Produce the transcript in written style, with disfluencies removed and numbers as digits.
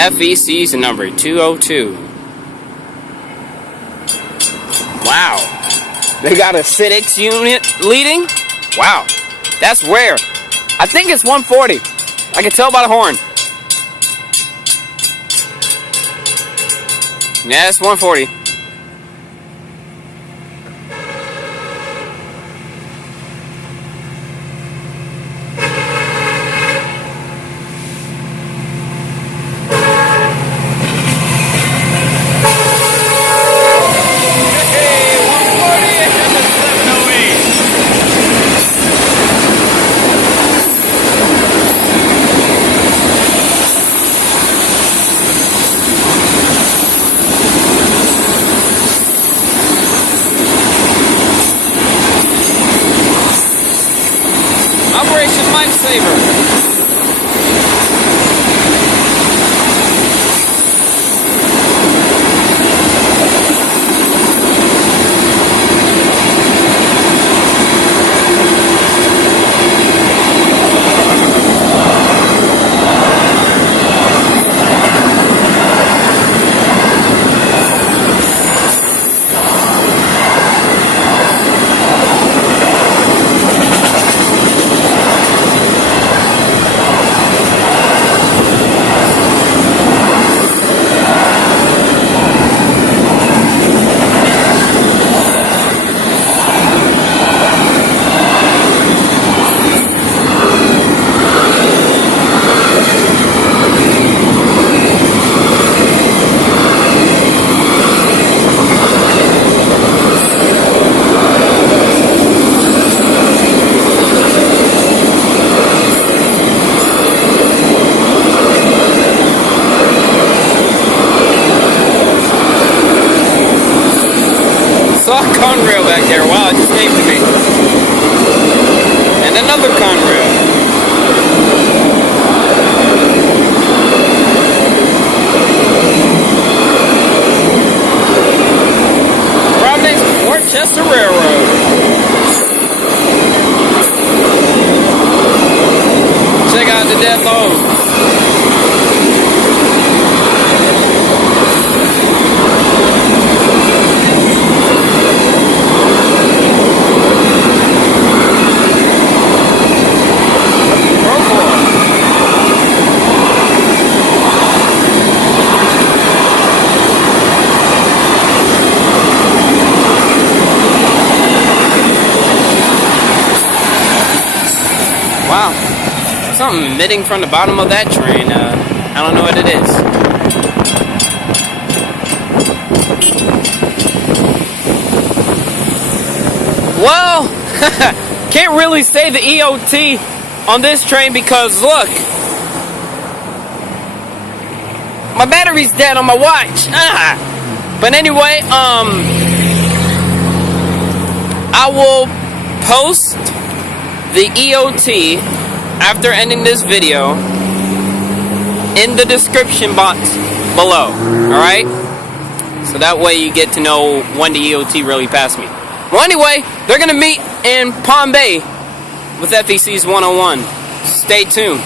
FEC's number 202. Wow. They got a CITX unit leading? Wow. That's rare. I think it's 140. I can tell by the horn. Yeah, it's 140. Operation Lifesaver. Saw a conrail back there. Wow, it just came to me. And another conrail. Providence Worcester Railroad. Check out the death hose. Wow, something emitting from the bottom of that train. I don't know what it is. Well, can't really say the EOT on this train because look, my battery's dead on my watch. But anyway, I will post the EOT after ending this video in the description box below. Alright? So that way you get to know when the EOT really passed me. Well, anyway, they're going to meet in Palm Bay with FEC's 101. Stay tuned.